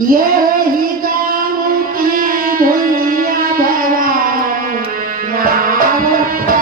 यही गाँव की भैया भवानी नाम यही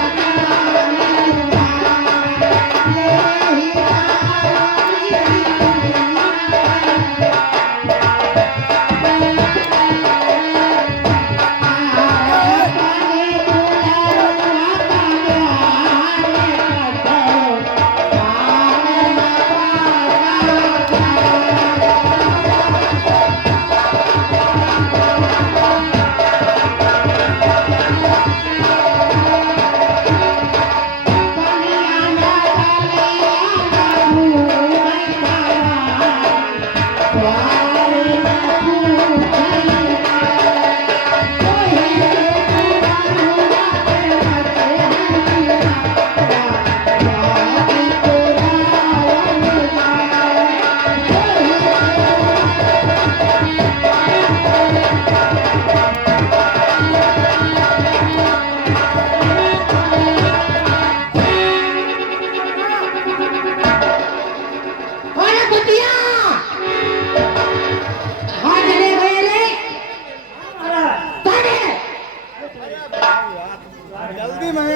जल्दी में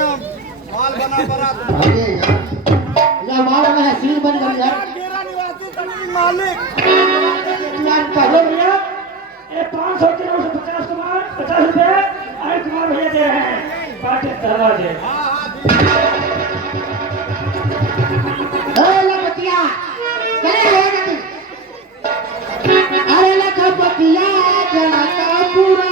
माल बना पड़ा या माल में सील बन गई है डेरा निवासी समिति मालिक यार पहले भैया ये 500 किलो से 50 रुपए अरे कुमार भैया दे रहे हैं पार्टी दरवाजे अरे लपतिया चले आए ना तू अरे लपतिया जनता पूरा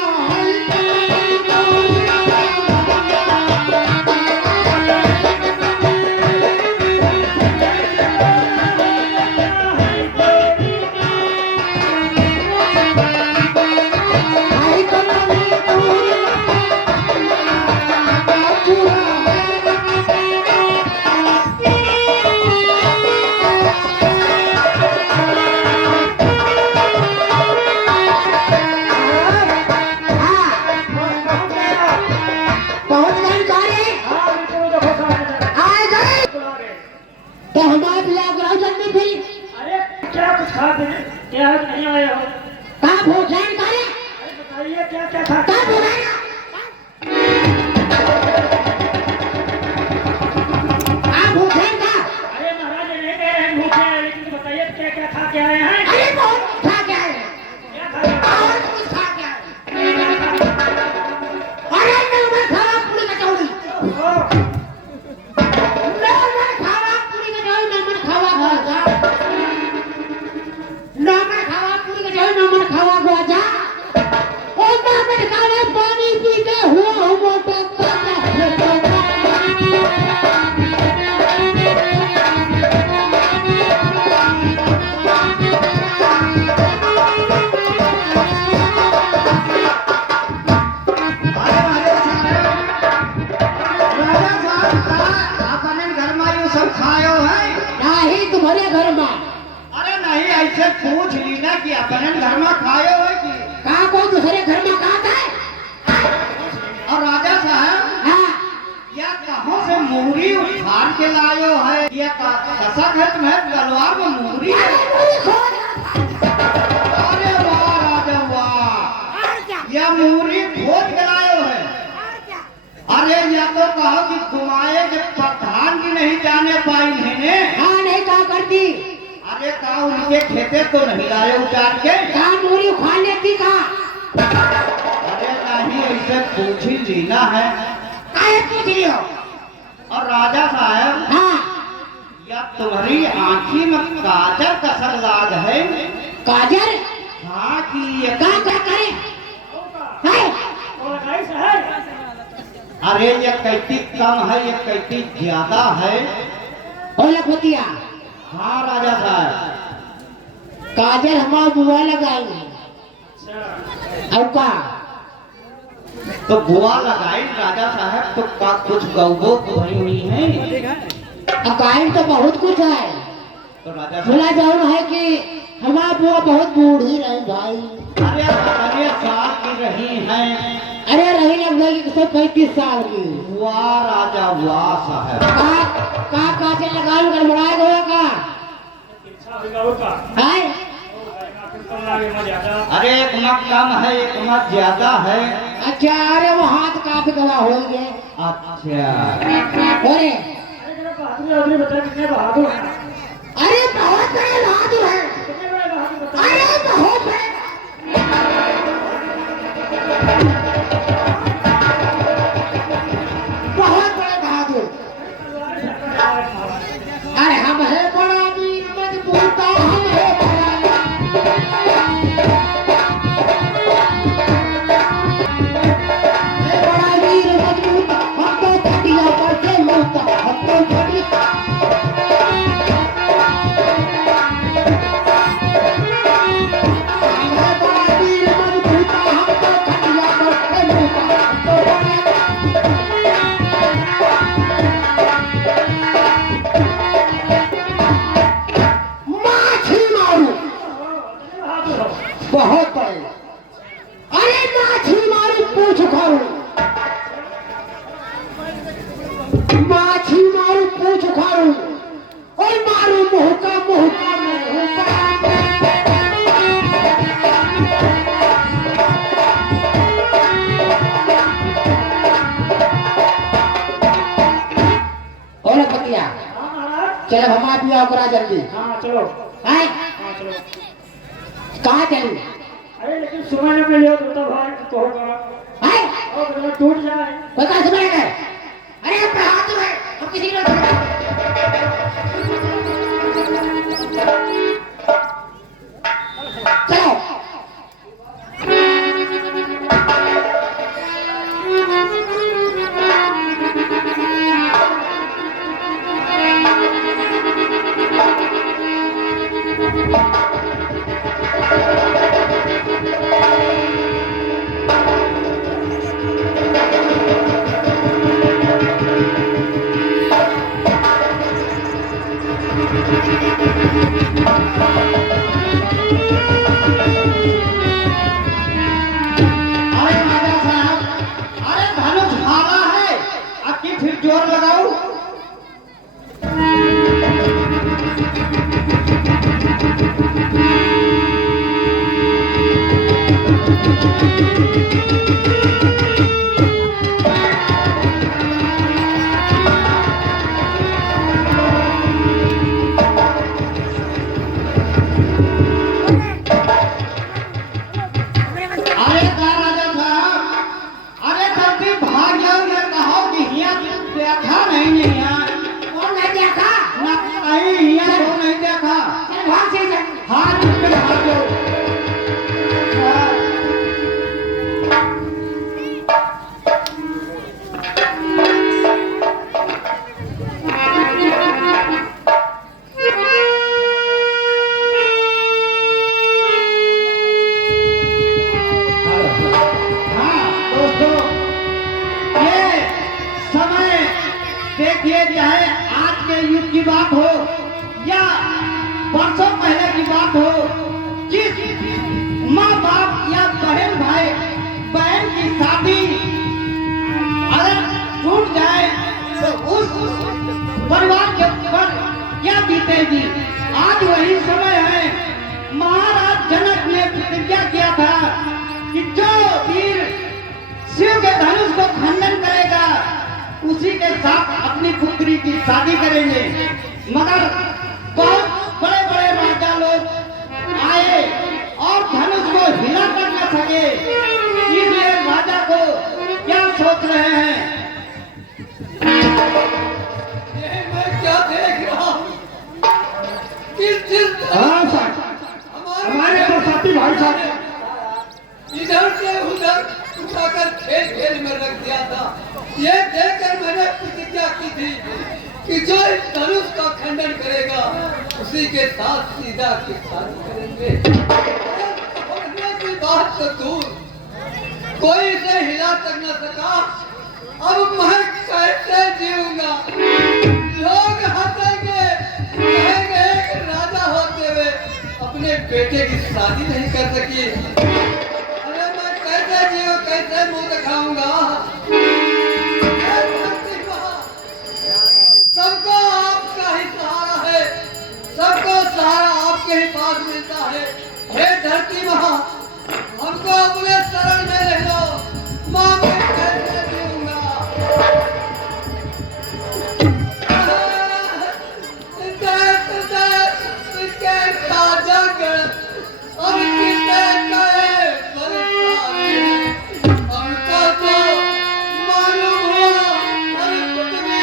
तो हमारे बिया ग्रह जन्मी थी अरे क्या कुछ खा देने क्या आज नहीं आए हो कहाँ भोजन करे अरे बताइए क्या क्या खा कहाँ भोजन कहाँ भोजन का अरे महाराज ले गए हैं भूखे हैं लेकिन बताइए क्या क्या खा के आए हैं अरे बहुत खा के आए क्या खा के आए और कुछ खा के आए अरे मैं खावा पूरी कचौड़ी हैं? नमन खावा पूरी कचौड़ी नमन खावा भाजा नमन खावा पूरी कचौड़ी नमन खावा भाजा ओ नमन खावा पानी पीते हुआ हम सब खायो है नहीं तुम्हारे घर में अरे नहीं ऐसे पूछ ली ना कि अपने घर में खायो है कि कहा को दूसरे घर में खाता है और राजा साहब हाँ या कहाँ से मुहरी उखाड़ के लायो है या कसा खेत में गलवार में मुहरी है अरे पूरी खोज अरे वाह राजा वाह और क्या या मुहरी खोद के लायो है और क्या अरे या तो कहो कि घुमाए के प्रधान की नहीं जाने पाई ने हाँ नहीं कहा करती अरे कहा उनके खेते तो नहीं लाए उतार के कहा मूरी उखाड़ लेती कहा अरे नहीं ऐसे पूछ ही जीना है काहे पूछ रही हो और राजा साहब हाँ या तुम्हारी आंखी में काजल कसर लाग है काजल हाँ कि ये क्या क्या करे है वो लगाई शहर अरे ये कैती कम है ये कैती ज्यादा है हो लखोतिया हाँ राजा साहब काजल हमारा बुआ लगाई और का तो बुआ लगाई राजा साहब तो का कुछ गौगो भरी हुई है अकाउंट तो बहुत कुछ है तो राजा सुना जाओ है कि हमारा बुआ बहुत बूढ़ी रही भाई अरे अरे साल की रही हैं अरे रही लगभग 135 साल की वाह राजा वाह साहब का काजल लगाओ गड़बड़ाए गया का अच्छा होगा वो का है लागे मत ज्यादा। अरे एक मत कम है, एक मत ज्यादा है। अच्छा अरे वो हाथ काफी गवा हो गए। अच्छा अरे अरे जरा बहादुर आदमी बता कितने बहादुर हैं। अरे बहुत बड़े बहादुर है। कितने बड़े बहादुर बता। अरे बहुत बड़े बहुत बड़े बहादुर। अरे हम है बड़ा वीर मजबूता, हम है बड़ा वीर मजबूता, हम तो खटिया पर से लूटा, हम तो खटिया हम है बड़ा वीर मजबूता, हम तो खटिया पर से लूटा, हम तो बड़ा माछी मारू बहादुर हो। बहुत बड़े। अरे माछी मारू पूछ खाऊ, माछी मारू पूछ खाऊ, और मारू मुहका मुहका मुहका। और पतिया हाँ महाराज। चलो हमारा पिया करा जल्दी। हाँ चलो। हैं हाँ चलो। कहाँ चलू? अरे लेकिन सुबह न मिले तो तब भाई तो होगा। हैं और अगर टूट जाए। कोई कहाँ से मिलेगा? अरे हम बहादुर है, हम किसी की नहीं। चलो अरे राजा साहब, अरे धनुष हारा है, अब की फिर जोर लगाओ। अरे का राजा साहब, अरे जल्दी भाग जाओ, ये कहो कि हिया देखा नहीं है यहाँ। कौन नहीं देखा? नहीं हिया तो नहीं देखा। चल भाग से जा। हाथ उठ के भाग जाओ। हाँ दोस्तों, ये समय देखिए, चाहे आज के युग की बात हो या वर्षों पहले की बात हो, जिस माँ बाप या बहन भाई बहन की शादी अगर टूट जाए तो उस परिवार के ऊपर क्या बीतेगी। आज वही समय है। महाराज जनक ने प्रतिज्ञा किया था कि जो वीर शिव के धनुष को खंडन करेगा उसी के साथ अपनी पुत्री की शादी करेंगे। मगर बहुत बड़े बड़े राजा लोग आए और धनुष को हिला कर न सके, इसलिए राजा को क्या सोच रहे हैं। ये मैं क्या देख रहा हूँ? किस हाँ सर। हमारे तो साथी भाई साहब। इधर से उधर उठाकर खेल खेल में रख दिया था। ये देखकर मैंने प्रतिज्ञा की थी कि जो इस धनुष का खंडन करेगा उसी के साथ सीधा की शादी करेंगे। समझने की बात तो दूर, कोई इसे हिला तक न सका। अब मैं कैसे जीऊंगा? लोग हंसेंगे, कहेंगे कि राजा होते हुए अपने बेटे की शादी नहीं कर सकी। अरे मैं कैसे जीऊं, कैसे मुंह दिखाऊंगा? सबको आपका ही सहारा है, सबको सहारा आपके ही पास मिलता है। हे धरती माँ, हमको अपने शरण में ले लो, माँ मैं कैसे जीऊंगा? देख देख के ताजा गण, अब किसे कहे बरसाती? हमको तो मालूम हुआ, और कुछ भी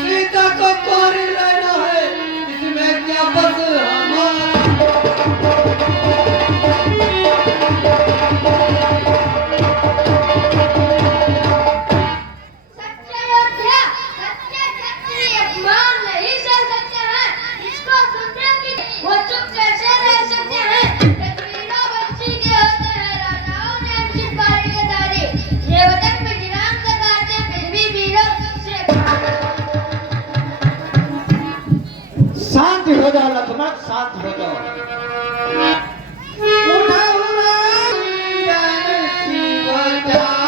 सीता को पारी रहना है, इसमें क्या बस हमारा सच्चे योद्धा, सच्चे क्षत्रिय अपमान नहीं सह सकते हैं। इसको सुनने की वो चुप कैसे रह सकते हैं? तकरीरों बच्ची के होते हैं, राजाओं ने अंकित पारी के दारी। ये वतन में गिराम लगाते फिर भी वीरों से शांत हो जाओ लक्ष्मण, शांत हो जाओ। उठा हुआ ज्ञान शिव जागो।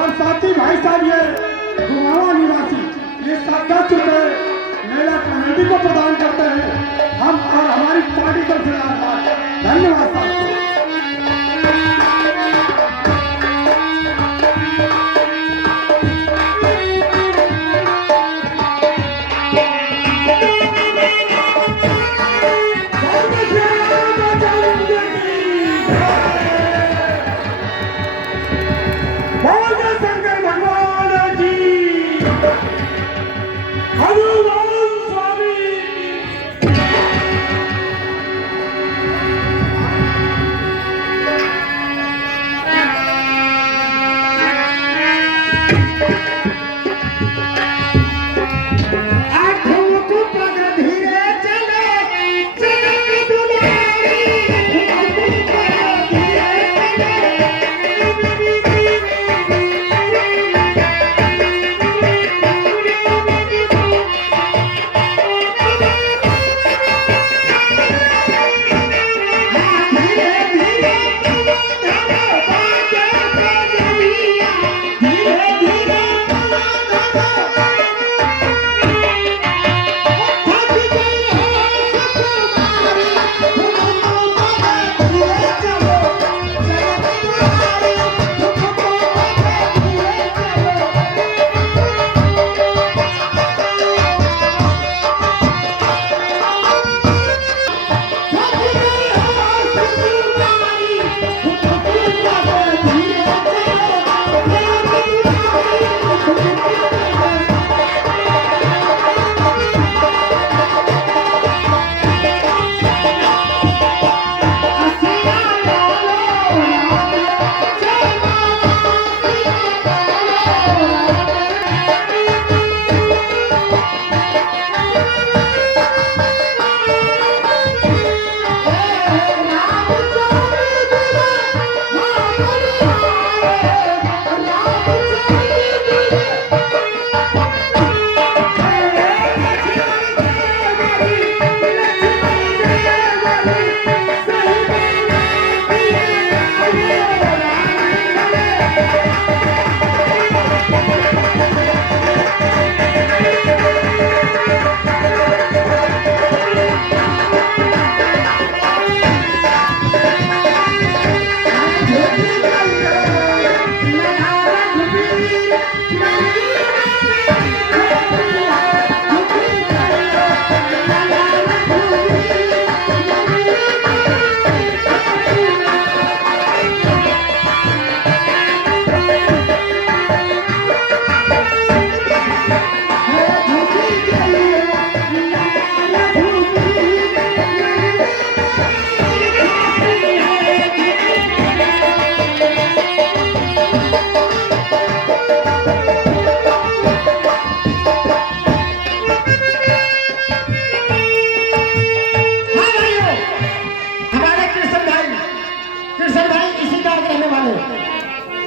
बरसाती भाई साहब, ये गुमावा निवासी ये 10 रुपए मेला कमेटी को प्रदान करते हैं। हम और हमारी पार्टी को धन्यवाद साहब। हनुमान स्वामी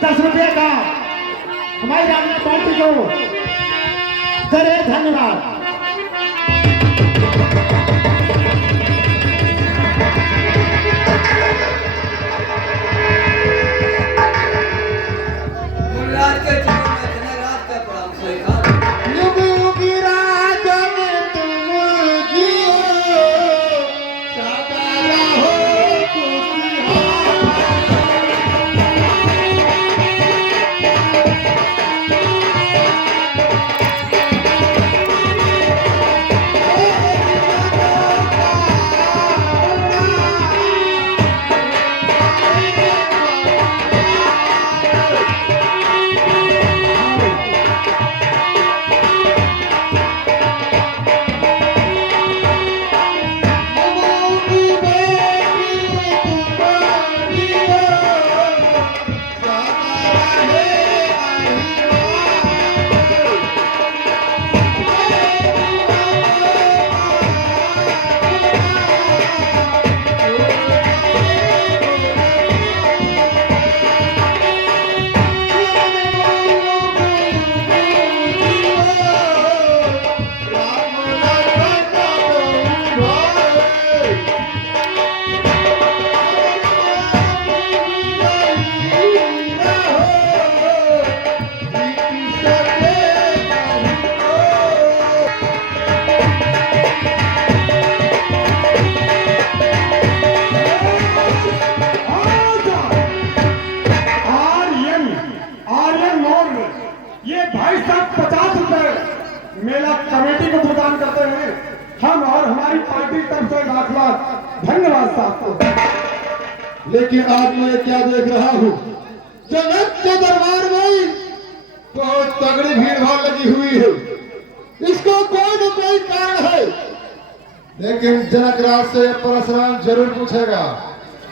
10 रुपये का हमारी राजनीतिक पार्टी को करे धन्यवाद। रात के जीवन में इतने रात का प्रणाम सही कहा। युग युग राजन तुम जियो, सदा रहो खुशहाल। ये भाई साहब 50 रुपए मेला कमेटी को प्रदान करते हैं। हम और हमारी पार्टी की तरफ से लाख लाख धन्यवाद साहब को। लेकिन आज मैं क्या देख रहा हूँ, जनक के दरबार में बहुत तगड़ी भीड़ भाड़ लगी हुई है। इसको कोई न कोई कारण है, लेकिन जनक राज से परशुराम जरूर पूछेगा।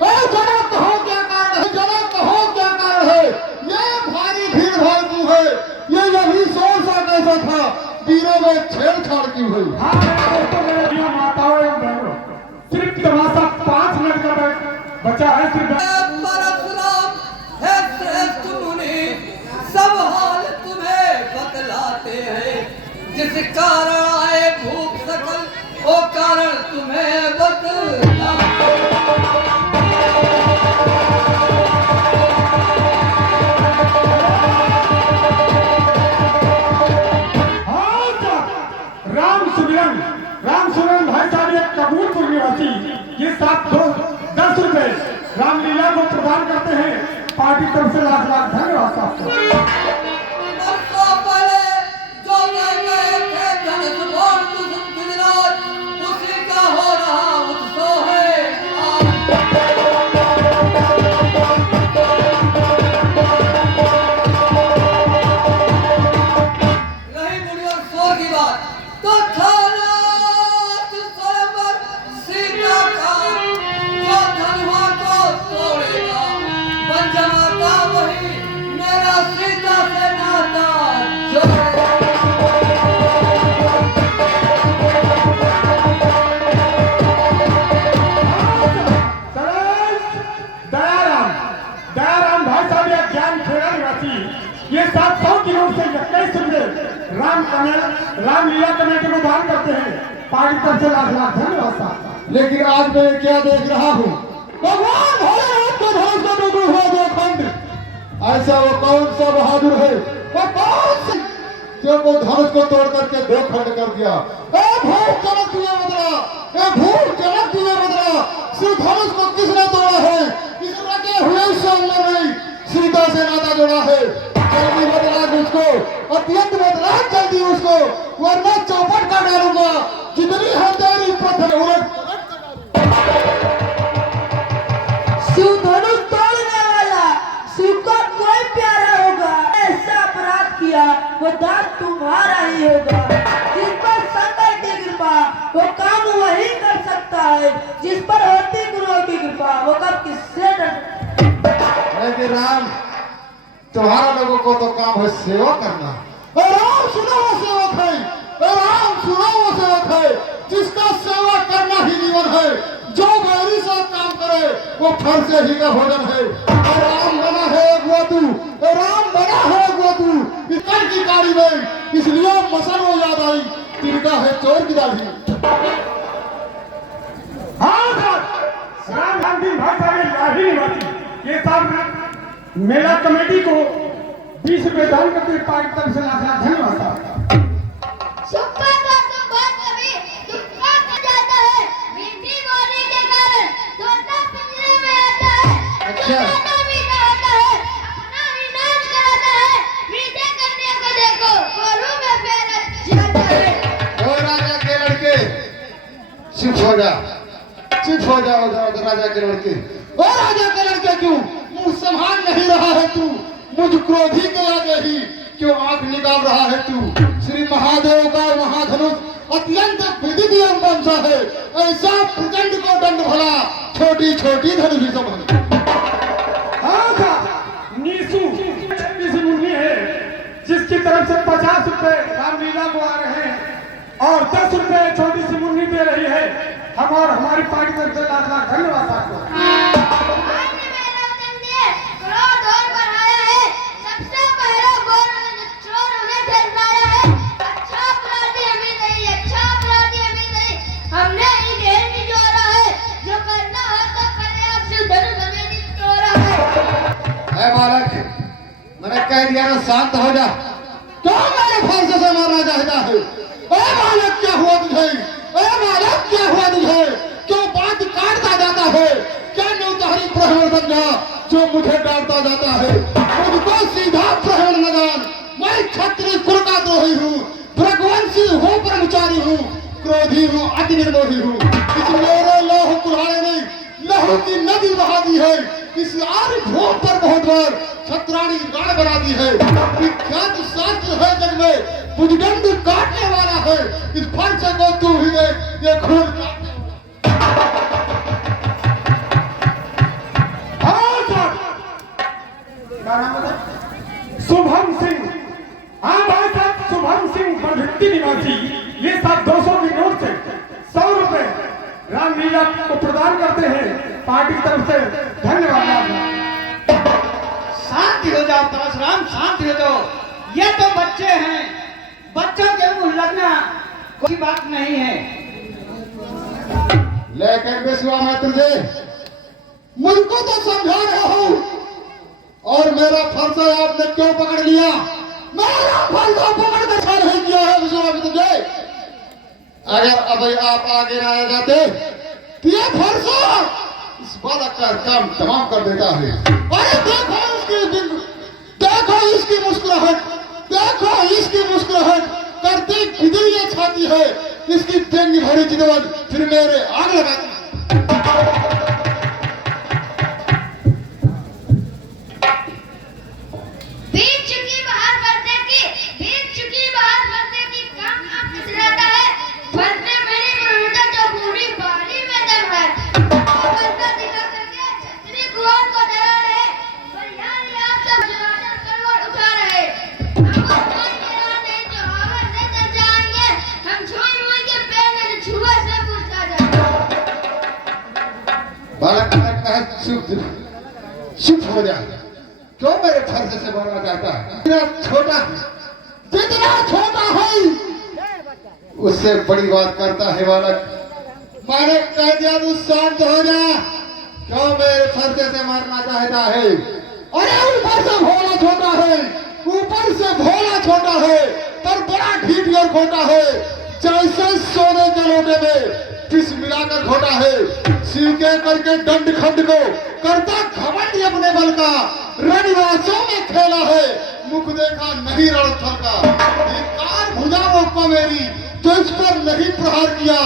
जनक कहो क्या कारण है, जनक कहो क्या कारण है, ये भारी भीड़ भाड़ क्यों है, ये यही शोर सा कैसा था, वीरों में छेड़छाड़ क्यों हुई। हाँ मेरे दोस्तों, मेरे प्रिय माताओं एवं बहनों, सिर्फ तमाशा 5 मिनट का बचा है। सिर्फ परशुराम है श्रेष्ठ मुनि, सब हाल तुम्हें बतलाते हैं। जिस कारण आए भूख सकल, वो कारण तुम्हें बतलाते राम सुमिरन भाई साहब एक कबूलपुर निवासी ये साथ 10 रुपए रामलीला को प्रदान करते हैं। पार्टी की तरफ से लाख लाख धन्यवाद साहब को। बरसों पहले जो मैं गए थे धनुष गुजरात, उसी का हो रहा उत्सव है रही मुनि और शोर की बात, तो थानात स्वयंवर सीता का जो धनुआ को तोड़ेगा, बन जमाता वही मेरा सीता से नाता जोड़ेगा। दयाराम भाई साहब एक ज्ञान खेड़ा निवासी ये 700 किलो से 21 रुपए रामलीला कमेटी को दान करते हैं। पार्टी की तरफ से लाख लाख धन्यवाद साहब। लेकिन आज मैं क्या देख रहा हूँ, भगवान भोलेनाथ के धनुष का टुकड़ा हुआ 2 खंड। ऐसा वो कौन सा बहादुर है, वो कौन सा जो वो धनुष को तोड़ करके 2 खंड कर दिया। ए भूख जनक तुझे बदला, ए भूख जनक तुझे बदला। सिर्फ धनुष को किसने तोड़ा है, इस रटे हुए सामने नहीं सीता से नाता जोड़ा है। जल्दी बदला उसको, अत्यंत बदला जल्दी उसको, वरना चौपट कर डालूंगा। जितनी है तेरी पत्थर उलट शिव धनुष तोड़ने वाला शिव का कोई प्यारा होगा। ऐसा अपराध किया वो दांत तुम्हारा ही होगा। जिस पर शंकर की कृपा वो काम वही कर सकता है, जिस पर होती गुरुओं की कृपा वो कब किससे डर। लेकिन राम, तुम्हारा लोगों को तो काम है सेवा करना। राम सुनो वो सेवक है, राम सुनो वो सेवक है जिसका सेवा करना ही जीवन है। जो गौरी से काम करे वो फल से ही का भोजन है। राम बना है एक वधू, झुका है चोर की दाढ़ी। हाँ सर, राम गांधी भाषा में लाही निवासी ये सब मेला कमेटी को 20 रुपए दान करते हुए पार्टी तरफ से लाख लाख धन्यवाद साहब। सुक्का का तो बहुत कभी दुक्का कर जाता है। मीठी बोली के कारण तोता पिंजरे में आता है। अच्छा। तोता भी कहता है, अपना ही नाच कराता है। मीठे कन्या को देखो, कोलू में पैर जाता है। ओ राजा के लड़के, चुप हो जा, चुप हो जाओ राजा के लड़के। ओ राजा के लड़के, क्यों मुंह संभाल नहीं रहा है तू? मुझ क्रोधी के आगे ही क्यों आंख निकाल रहा है तू? श्री महादेव का महाधनुष अत्यंत विदित एवं वंशा है। ऐसा प्रचंड को दंड भला छोटी छोटी धनुष भी समझ। हाँ सर, नीसू नीसू मुन्नी है जिसकी तरफ से 50 रुपए रामलीला को आ रहे हैं और 10 रुपए छोटी सी मुन्नी दे रही है। हम और हमारी पार्टी तरफ से लाख लाख धन्यवाद आपको। आज मेरा चंदे क्रोध और बढ़ाया है। सबसे पहले गोर में चोर उन्हें ठहराया है। अच्छा अपराधी हमें नहीं, अच्छा अपराधी हमें नहीं। हमने ही ढेर निचोड़ा है। जो करना है तो करे, आपसे धनुष हमें निचोड़ा है। ऐ बालक, मैंने कह दिया ना शांत हो जा। क्यों मेरे फांसे से मारना चाहता है? ऐ बालक, क्या हुआ तुझे? ऐ बालक, क्या हुआ तुझे? क्यों बात काटता जाता है? क्या नौतहरी प्रहरण समझा जो मुझे डांटता जाता है? मुझको सीधा प्रहरण न जान। मैं क्षत्रिय कुल का द्रोही हूँ, भृगवंशी हूँ, ब्रह्मचारी हूँ, क्रोधी हूँ, अति निर्मोही हूँ। इस मेरे लौह कुल्हाड़े ने लहू की नदी बहा दी है। इस आर्य भूमि पर बहुत बार छत्राणी गाड़ बना दी है। विख्यात शास्त्र है जग में, भुजदंड काटने वाला है। इस फर्श को तू ही दे, ये खून काटने हाँ सर, क्या नाम है? शुभम सिंह। हाँ भाई साहब, शुभम सिंह बरभिट्टी निवासी ये सब 200 के नोट से 100 रुपए रामलीला को प्रदान करते हैं पार्टी की तरफ से। धन्यवाद। शांति हो जाओ परशुराम, शांति हो जाओ। ये तो बच्चे हैं, बच्चों के मुंह लगना कोई बात नहीं है। लेकर बेसुआ मैं तुझे मुझको तो समझा रहा हूँ, और मेरा फरसा आपने क्यों पकड़ लिया? मेरा फरसा पकड़ कर छा नहीं किया है बेसुआ मैं तुझे। अगर अब आप आगे ना आ जाते तो ये फरसा इस बालक का काम तमाम कर देता है। अरे देखो इसकी मुस्कुराहट, देखो इसकी मुस्कुराहट करते किधर ये छाती है। इसकी तेंगी भरी चितवन फिर मेरे आग लगाती। बीत चुकी बाहर पर्दे की, बीत चुकी बाहर पर्दे की कम अब कुछ रहता है। पर्दे मेरी मनुष्य जो पूरी बारी में दम है। पर्दा दिखा करके छतरी कुआं को डरा रहे, पर यहाँ आप सब जुराटर करवट उठा रहे। हम कोई गिरा नहीं जो हवा से चल जाएंगे। हम छुई के पैर में छुआ से पूछता जाएगा। बालक चुप हो जा। क्यों मेरे फर्ज से बोलना चाहता है? जितना छोटा है उससे बड़ी बात करता है बालक। मैंने कह दिया तू शांत हो जा। क्यों मेरे फर्ज से मारना चाहता है? अरे ऊपर से भोला छोटा है, ऊपर से भोला छोटा है, पर बड़ा ढीठ और खोटा है। जैसे सोने के लोटे में पिस मिलाकर घोटा है। शिव के करके दंड खंड को करता घमंड अपने बल का। रणवासों में खेला है, मुख देखा नहीं रणस्थल का। धिक्कार भुजाओं को मेरी जो इस पर नहीं प्रहार किया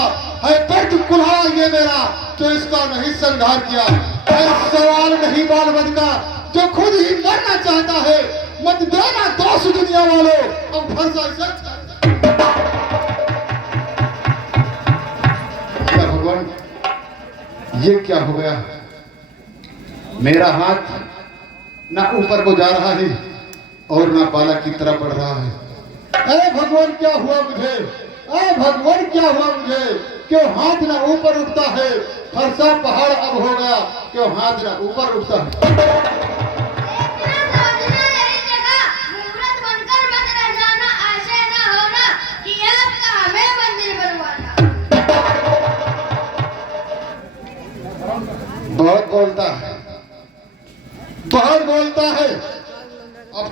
है। पेट कुल्हाड़ा ये मेरा जो इसका नहीं संघार किया है। सवाल नहीं बाल बद का जो खुद ही मरना चाहता है। मत देना दोष दुनिया वालों, अब फंसा इसे। भगवान, ये क्या हो गया? मेरा हाथ ना ऊपर को जा रहा है और ना बालक की तरफ बढ़ रहा है। अरे भगवान, क्या हुआ मुझे? अरे भगवान, क्या हुआ मुझे? क्यों हाथ ना ऊपर उठता है? फरसा पहाड़ अब हो गया, क्यों हाथ ना ऊपर उठता है? मुहूर्त बनकर मत रह जाना, ऐसे ना होना कि आपका हमें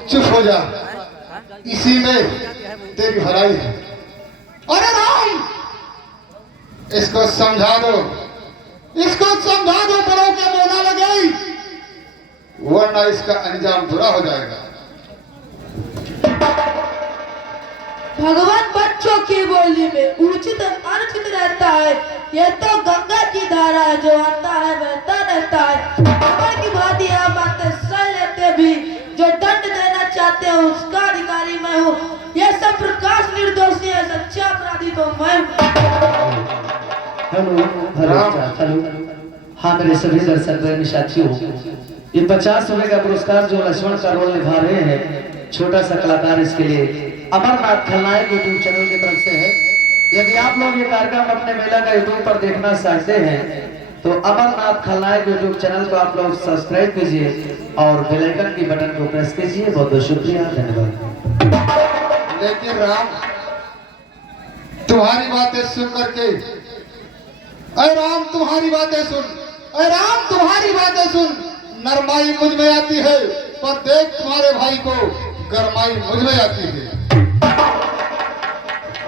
चुप हो जा, इसी में तेरी भलाई है। अरे राम, इसको समझा दो, इसको समझा दो, बड़ों के बोला लगे, वरना इसका अंजाम बुरा हो जाएगा। भगवान बच्चों की बोली में उचित और अनुचित रहता है। यह तो गंगा की धारा है, जो आता है बहता रहता है। खबर की भांति यह बातें सह लेते भी, जो दंड देना चाहते हो उसका अधिकारी मैं हूँ। यह सब प्रकाश निर्दोषी है, सच्चा अपराधी तो मैं हूँ। हेलो। हाँ मेरे सभी दर्शक प्रेमी साथियों, ये 50 रुपए का पुरस्कार जो लक्ष्मण का रोल निभा रहे हैं, छोटा सा कलाकार, इसके लिए अमरनाथ खलनायक यूट्यूब चैनल की तरफ से है। यदि आप लोग ये कार्यक्रम अपने मेला का यूट्यूब पर देखना चाहते हैं तो अमरनाथ खलनायक यूट्यूब चैनल को आप लोग सब्सक्राइब कीजिए और बेल आइकन की बटन को प्रेस कीजिए। बहुत बहुत शुक्रिया, धन्यवाद। लेकिन राम, तुम्हारी बातें सुन करके, अरे राम तुम्हारी बातें सुन, अरे राम तुम्हारी बातें सुन, नरमाई मुझ में आती है, पर देख तुम्हारे भाई को गरमाई मुझ में आती है।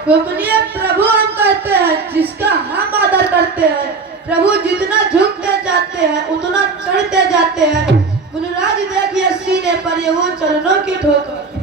गोपनीय प्रभु हम कहते हैं, जिसका हम आदर करते हैं। प्रभु जितना झुकते जाते हैं उतना चढ़ते जाते हैं। मुनिराज देखिए सीने पर ये वो चरणों की ठोकर।